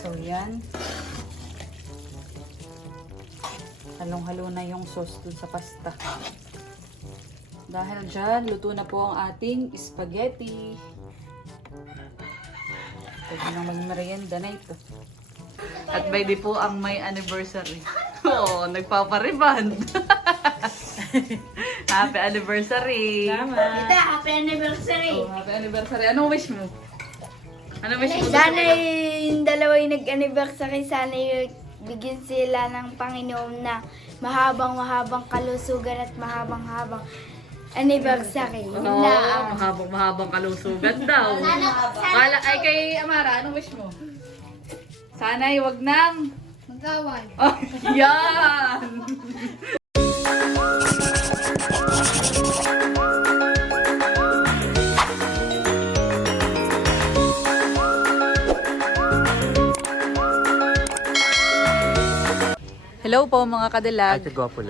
So, yan. Halong-halo na yung sauce dun sa pasta. Dahil dyan, luto na po ang ating spaghetti. Pwede nang mag-merienda na ito. At by the po ang may anniversary. Oo, nagpapariband. Happy anniversary! Tita, happy anniversary! Oh, happy anniversary. Anong wish mo? Anong wish mo? Sana yung dalawa yung nag-anniversary, sana yung bigyan sila ng Panginoon na mahabang-mahabang kalusugan at mahabang-habang anniversary. Oo, na, mahabang mahabang kalusugan daw. Kala, ay kay Amara, anong wish mo? Sana'y wag nang... Magkawan. Oh, yan! Hello po mga kadilag.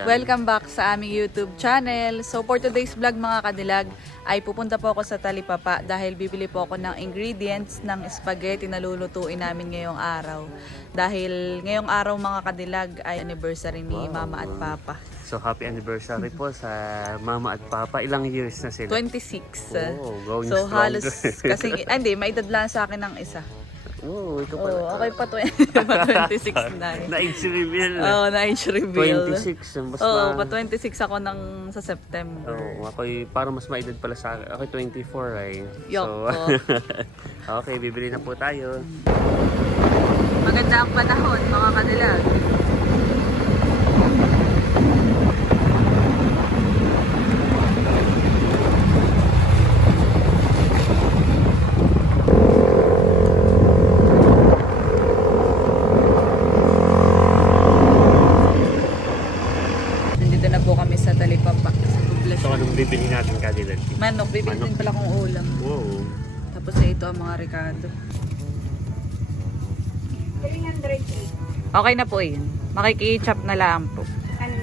Welcome back sa aming YouTube channel. So for today's vlog mga kadilag ay pupunta po ako sa Talipapa dahil bibili po ako ng ingredients ng spaghetti na lulutuin namin ngayong araw. Dahil ngayong araw mga kadilag ay anniversary ni Mama at Papa. So, happy anniversary po sa mama at papa. Ilang years na sila? 26. Oh, going so stronger. halos kasi hindi may edad lang sa akin ng isa. Oo, oh, ikaw pala. Oh, okay pa, tw- pa 26 na. eh. Na-age reveal. Oh, na-age reveal. 26. ang Mas Oo, ma- pa 26 ako ng sa September. Oo, ako'y parang mas maedad pala sa akin. Ako'y 24 ay. Yok So, okay, bibili na po tayo. Maganda ang panahon, mga kadilag. Nandito na po kami sa Talipapa, sa So, poblasyon. anong natin kadilan? Manok, bibili Manok. din pala kong ulam. Wow. Tapos eh, ito ang mga Ricardo. 308. Okay na po yun. Makiki-chop na lang po. Ano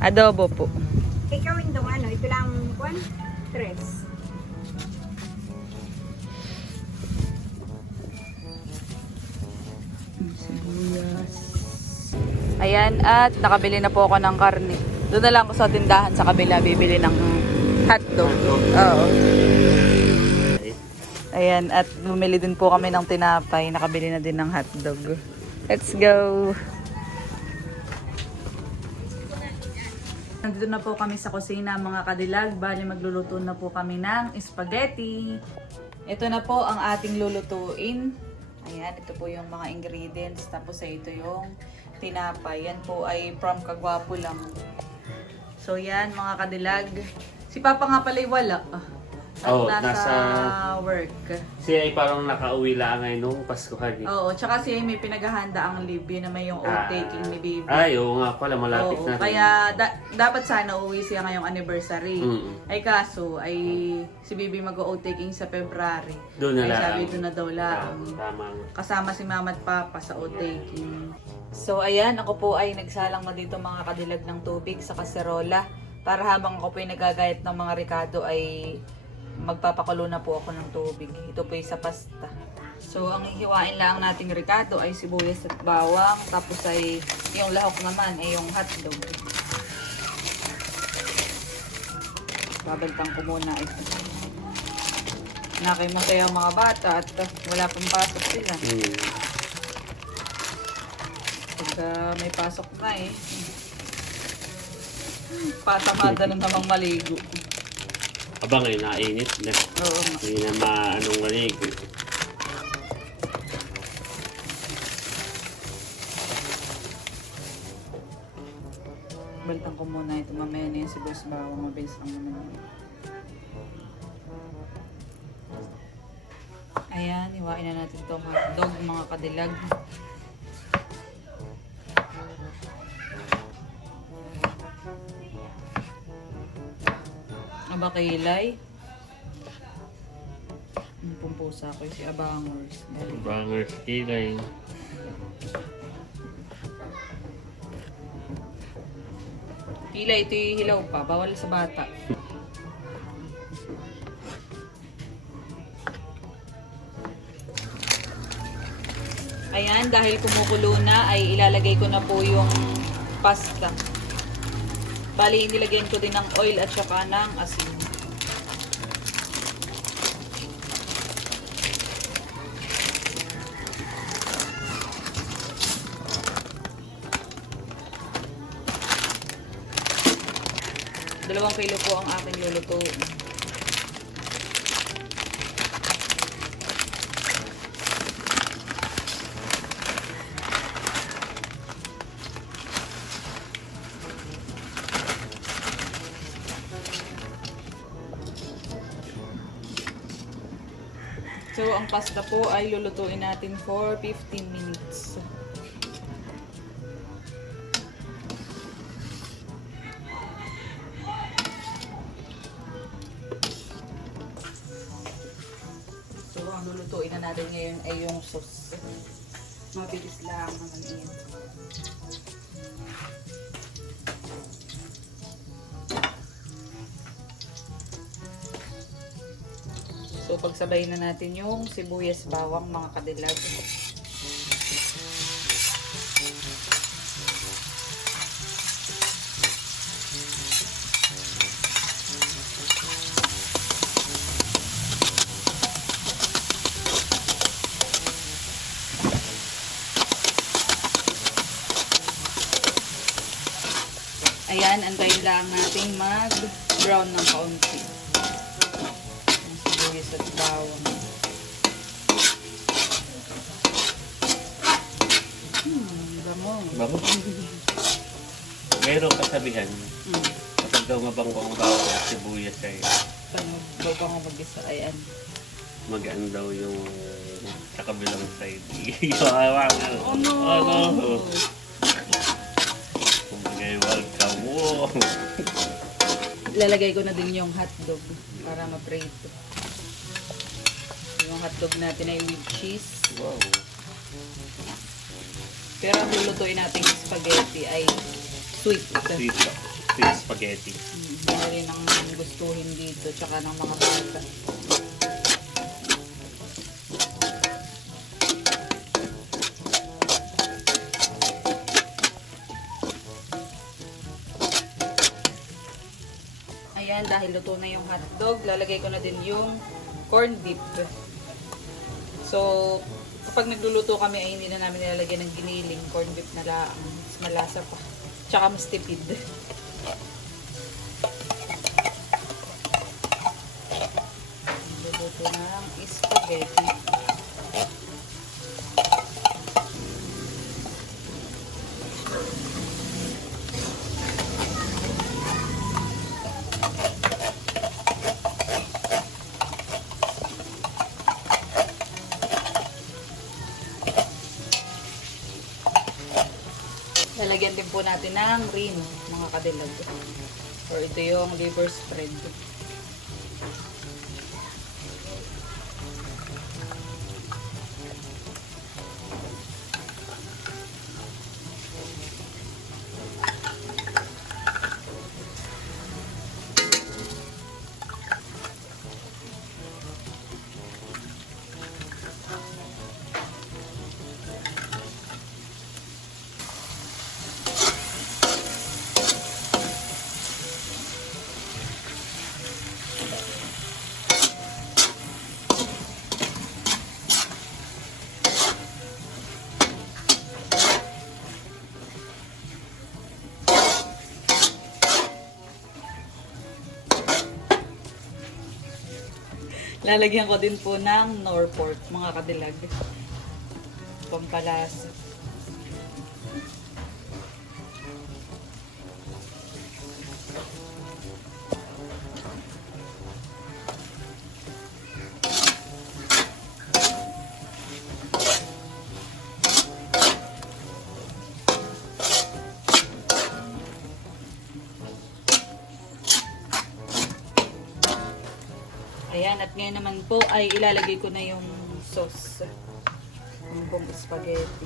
Adobo po. Ikaw yung ano, ito lang one, tres. Sibuyas. Ayan, at nakabili na po ako ng karne. Doon na lang ako sa tindahan sa kabila bibili ng hotdog. Oo. Ayan, at bumili din po kami ng tinapay. Nakabili na din ng hotdog. Let's go! Nandito na po kami sa kusina mga kadilag. Bali magluluto na po kami ng spaghetti. Ito na po ang ating lulutuin. Ayan, ito po yung mga ingredients. Tapos ay ito yung tinapay. Yan po ay from Kagwapo lang. So yan mga kadilag. Si Papa nga pala ay wala. At Oh, nasa, nasa- work. Siya ay parang nakauwi lang ngayon nung Paskuhan. Eh. Oo, tsaka siya may pinaghahanda ang leave. Yun naman yung oath taking ni baby. Ay, oo nga pala, malapit Oo, na. rin. kaya da- dapat sana uwi siya ngayong anniversary. Mm. Ay kaso, ay si Bibi mag-oath taking sa February. Doon na ay lang. sabi doon na daw lang. Tama. Kasama si mama at papa sa taking. So ayan, ako po ay nagsalang na dito mga kadilag ng tubig sa kaserola. Para habang ako po ay nagagayat ng mga ricado ay magpapakulo na po ako ng tubig. Ito po ay sa pasta. So, ang hihiwain lang nating ricado ay sibuyas at bawang. Tapos ay yung lahok naman ay yung hotdog. Babantang ko muna ito. Kayo ang mga bata at wala pang pasok sila. Hmm. Pagka may pasok na eh. Patamada na namang maligo. Aba ngayon, nainit na. Oo. Hindi na maanong malig. Bantang ko muna ito. Mamaya na yung sibuyas bawang. Mabilis lang naman. yun. Ayan, iwain na natin itong hotdog, mga kadilag. Abakilay. Ang pumpusa ko yung si Abangers. Dali. Bangers, kilay. Hila, ito yung hilaw pa. Bawal sa bata. Ayan, dahil kumukulo na, ay ilalagay ko na po yung pasta. Bali, nilagyan ko din ng oil at saka ng asin. Dalawang kilo po ang aking lulutuin. Ang pasta po ay lulutuin natin for 15 minutes. So, ang lulutuin na natin ngayon ay yung sauce. Mabilis lang naman yun. So, pagsabay na natin yung sibuyas bawang mga kadilag. Ayan, antayin lang natin mag-brown ng kaunti. Yung sibuyas at bawang. Hmm, damo. Bango. Mayroong kasabihan, Hmm. kapag daw mabango ang bawang at sibuyas ay Paano bago ako mag-isa? Ayan. magaan daw yung sa kabilang side. Yawa nga. Oh no! Ano? Kumbaga, welcome. Wow. Lalagay ko na din yung hotdog para ma-prito. Yung hotdog natin ay with cheese. wow. Pero ang lulutuin natin yung spaghetti ay sweet. Sweet, sweet spaghetti. Hmm, Yan rin ang gustuhin dito, tsaka ng mga bata. Ayan, dahil luto na yung hotdog, lalagay ko na din yung corn beef. So, kapag nagluluto kami ay hindi na namin nilalagyan ng giniling corn beef na lang. Mas malasa pa. Tsaka mas tipid. Luluto ng spaghetti. Lalagyan din po natin ng rin, mga kadilag. Or ito yung liver spread. Lalagyan ko din po ng Norport, mga kadilag. Pampalasa. Ayan, at ngayon naman po ay ilalagay ko na yung sauce. Yung buong spaghetti.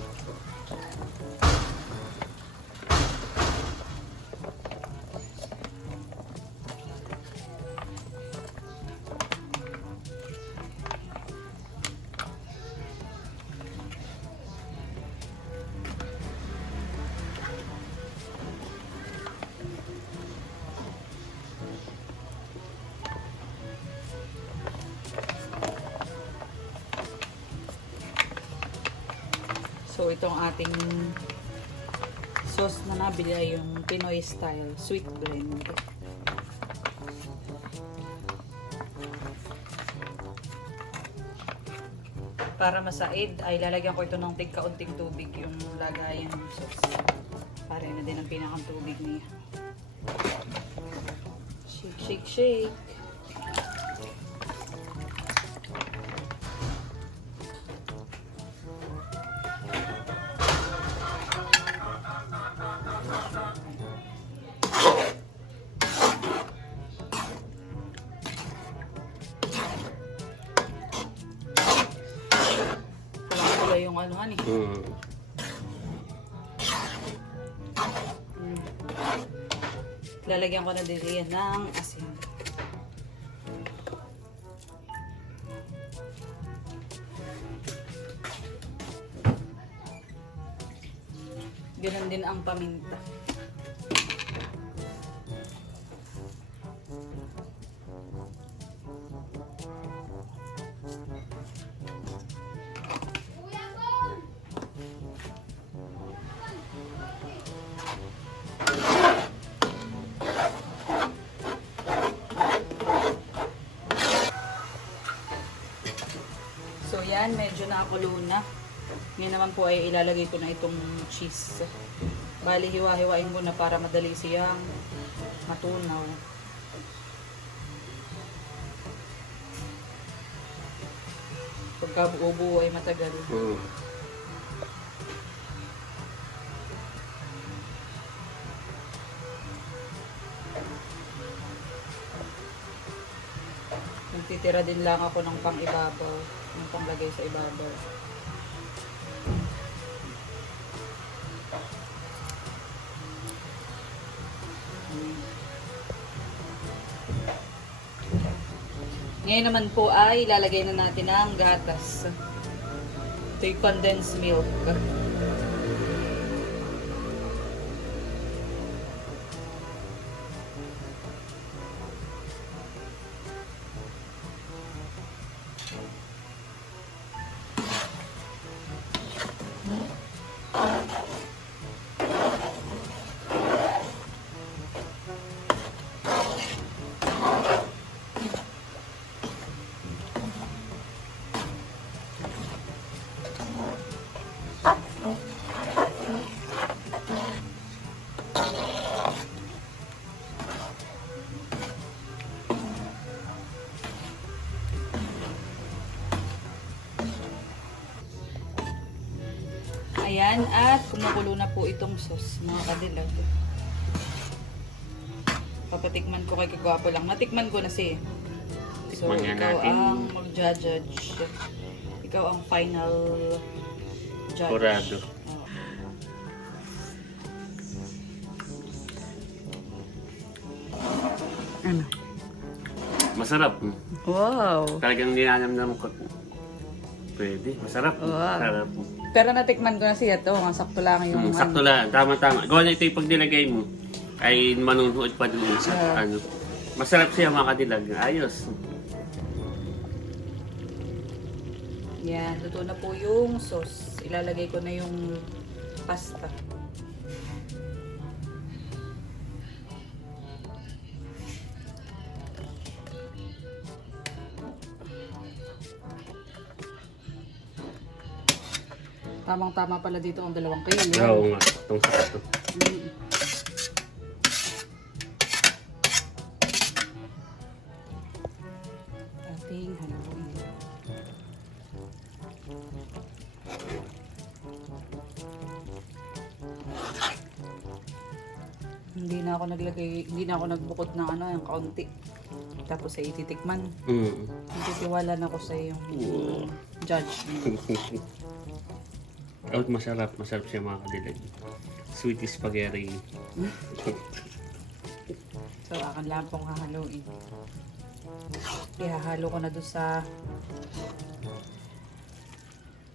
So, itong ating sauce na nabili ay yung Pinoy style sweet blend. Para masaid, ay lalagyan ko ito ng tigkaunting tubig yung lagayan ng sauce. Para na din ang pinakang tubig niya. Shake, shake, shake. Yung ano hani. Mm. Lalagyan ko na din yan ng asin. Ganun din ang paminta. Medyo nakakulo na. Ngayon naman po ay ilalagay ko na itong cheese. Bali, hiwa-hiwain ko na para madali siyang matunaw. Pagka buo-buo ay matagal. Mm. Nagtitira din lang ako ng pang ibabaw. Ng panglagay sa ibabaw. Ngayon naman po ay ilalagay na natin ang gatas. Ito condensed milk. Po itong sauce, mga kadilag. Papatikman ko kay Kagwapo lang. Natikman ko na si. So, Tikman nga ikaw natin. ang magja-judge. Ikaw ang final judge. Kurado. Oo. Ano? Masarap. Wow! Talagang ninanamnam ko. Pwede. Masarap. Wow. Masarap. Pero natikman ko na siya to. Ang sakto lang yung... Mm, sakto lang. Tama-tama. Gawa na ito yung pag nilagay mo ay manunood pa dun sa Ah. ano. Masarap siya mga kadilag. Ayos. Yan, luto na po yung sauce. Ilalagay ko na yung pasta. Tamang-tama pala dito ang dalawang kilo. Oo nga. Itong sakto. Mm. Ating haluin. Hindi na ako naglagay, hindi na ako nagbukod ng ano, yung kaunti. Tapos ay ititikman. Mm. Titiwala na ako sa yung Wow. judge. Out masarap. Masarap siya mga kadilag. Sweet spaghetti. So, akan lang pong hahaluin. Ihahalo ko na doon sa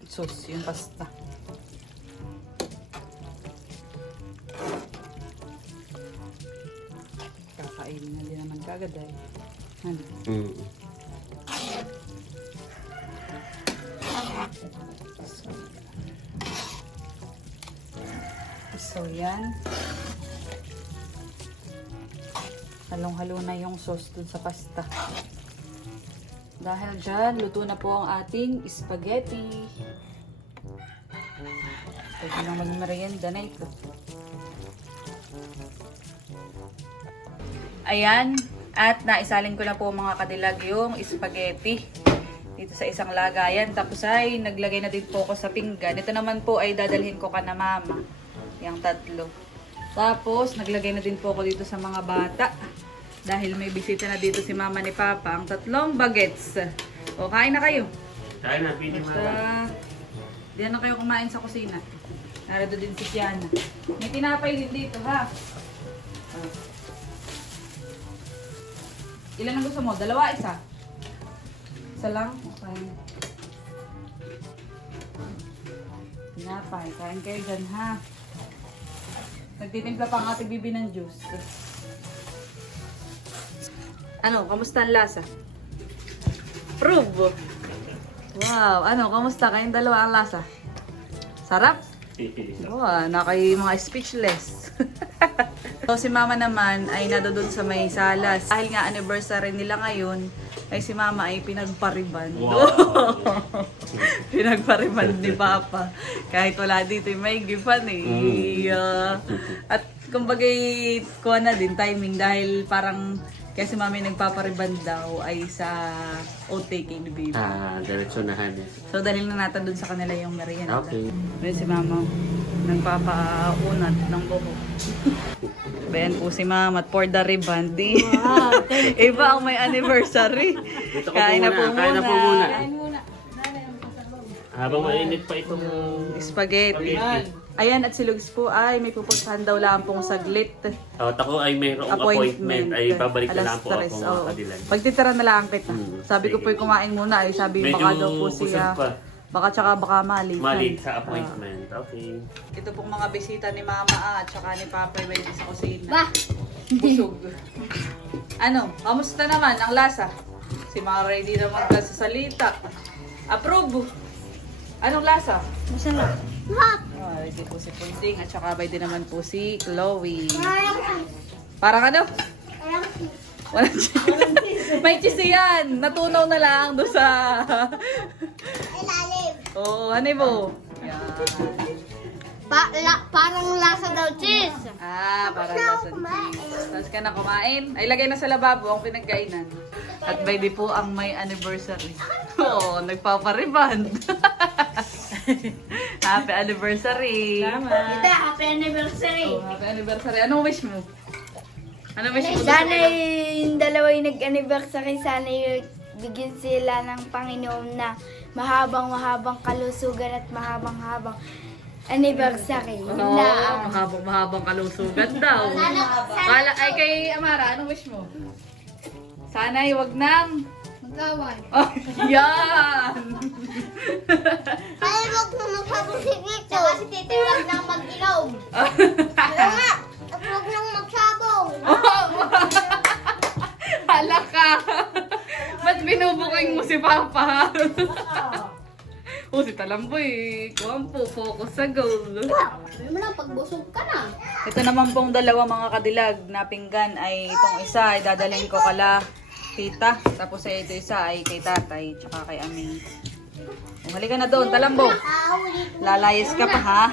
sauce, yung pasta. Kakainin na din naman kagad ay. Ano? Mm. So, So, yan. Halong-halo na yung sauce dun sa pasta. Dahil dyan, luto na po ang ating spaghetti. Pwede lang mag-merienda na ito. Ayan. At naisalin ko na po mga kadilag yung spaghetti dito sa isang lagayan. Tapos ay naglagay na din po ako sa pinggan. Ito naman po ay dadalhin ko ka na mama. Yung tatlo. Tapos naglagay na din po ako dito sa mga bata. Dahil may bisita na dito si mama ni papa. Ang tatlong bagets. O, kain na kayo. Kaya na, pili mo diyan na kayo kumain sa kusina. Narado din si Kiana. May tinapay din dito, ha? Ilan ang gusto mo? Dalawa, isa? Isa lang? Okay. Tinapay. Kain kayo dyan, ha? Nagtitimpla pa ang ating bibi ng juice. Ano, kamusta ang lasa? Prove! Wow, ano, kamusta kayong dalawa ang lasa? Sarap? Wow, na kayo mga speechless. so si mama naman ay nado doon sa may salas. Dahil nga anniversary nila ngayon, ay si mama ay pinagpariban. Wow. pinagpariban ni Papa. Kahit wala dito, may gifan eh. Mm. Ah, at kumbaga, kuha na din timing dahil parang kaya si mami nagpapariban daw ay sa outtaking ni baby. Ah, diretso na han. So, dalhin na natin dun sa kanila yung merienda. Okay. Ayun si mama, nagpapaunat ng buhok. Bayan po si mama at for the ribbon. Di. Iba ang may anniversary. Dito ko Kain na po muna, kain na po muna. muna. Habang mainit pa itong Spaghetti. Spaghetti. Ayan, at si Lugs po ay may pupuntahan daw lang pong saglit. Oh, ako ay mayroong appointment. Ay babalik na lang po ako mga oo. kadilag. Pagtitira na lang kita. Hmm, Sabi ko po kumain muna ay sabi Medyo baka daw po siya. pa. Baka tsaka baka mali. Malit sa appointment. Okay. Ito pong mga bisita ni Mama ah, at tsaka ni Papa ay may sa kusina. Bah! Busog. ano, kamusta naman ang lasa? Si Mara hindi naman salita. Approve. Anong lasa? Masarap. Ah, ready po si Pulding at saka bay din naman po si Chloe. Parang ano? Walang cheese. May cheese yan. Natunaw na lang doon sa... Ilalim. Oo, oh, ano mo? Yan. Pa la parang lasa daw cheese. Ah, para lasa cheese. Tapos ka na kumain. Ay, lagay na sa lababo ang pinagkainan. At by di po ang may anniversary. Oo, nagpapariban. happy anniversary. Ito, happy anniversary. Oh, happy anniversary. Anong wish mo? Anong wish mo? Sana yung dalawa yung nag-anniversary, sana yung bigyan sila ng Panginoon na mahabang-mahabang kalusugan at mahabang-habang anniversary. Oo, lang. mahabang mahabang kalusugan daw. Kala, ay kay Amara, anong wish mo? Sana ay wag nang... Magkawan. Oh, yan! Ay, wag mo magsabi si Tito. Saka si Tito, wag nang mag-ilog. nga, wag nang magsabong. Hala ka! Ba't binubuking mo si Papa? Oh, si Talamboy. Kuwan po, focus sa goal. Alam mo na, pagbusog ka na. Ito naman pong dalawa mga kadilag na pinggan ay itong isa ay dadalhin ko kala tita. Tapos ay ito isa ay kay tatay tsaka kay Aming. Oh, halika na doon, Talambo. Lalayas ka pa ha?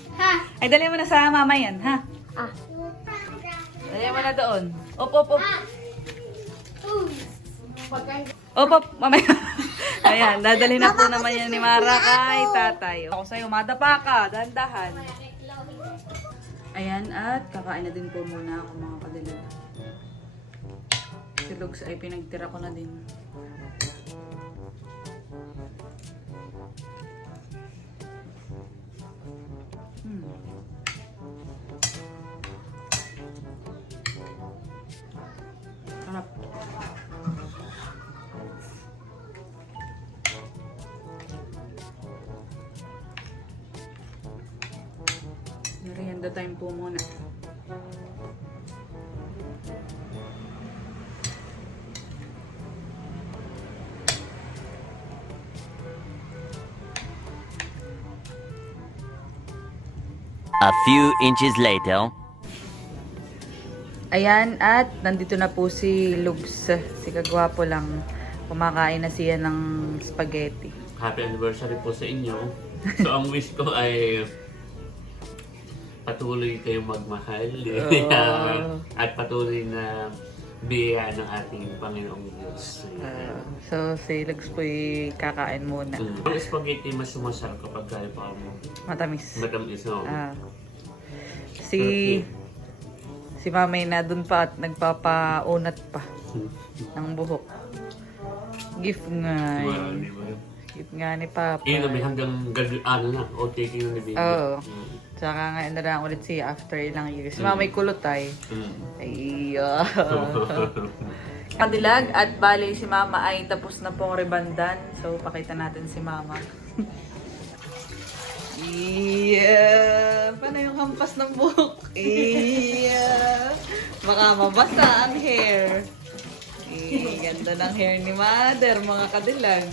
Ay dali mo na sa mama yan ha? Ah. Dali mo na doon. Op, op, op. Uh. Op, op, mamaya. Ayan, dadali na po naman yan ni Mara kay tatay. Ako sa'yo, madapa ka, dahan-dahan. Ayan, at kakain na din po muna ako mga kadilag. Si Lugs ay pinagtira ko na din. Time po muna. A few inches later. Ayan, at nandito na po si Lugs. Si Kagwapo lang. Kumakain na siya ng spaghetti. Happy anniversary po sa inyo. So ang wish ko ay patuloy kayong magmahal Oh. at patuloy na biya ng ating Panginoong Diyos. Ah, so, si Lugs po kakain muna. Mm. Ang spaghetti mas sumasarap kapag kaya pa mo. Matamis. Matamis no? Ah. si si Mamay na dun pa at nagpapaunat pa ng buhok. Gift nga. eh. Gift nga ni Papa. May hanggang ano na, o taking na ni baby. Oo. Mm. Tsaka nga na lang ulit siya after ilang years. Si Mamay kulot ay. Mm. Ay. Kadilag at bali si Mama ay tapos na pong rebandan. So, pakita natin si Mama. Yeah! Paano yung hampas ng buhok? Yeah! Baka mabasa ang hair. Eh, ganda ng hair ni Mother, mga kadilag.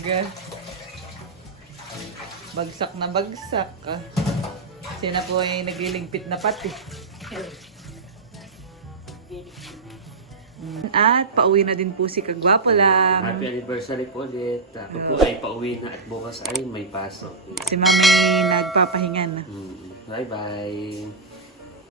Bagsak na bagsak. Sina po ay nagliligpit na pati. At pauwi na din po si Kagwapo lang. Happy anniversary po ulit. Ako po ay pauwi na at bukas ay may pasok. Si Mami nagpapahinga na. Mm. Bye-bye.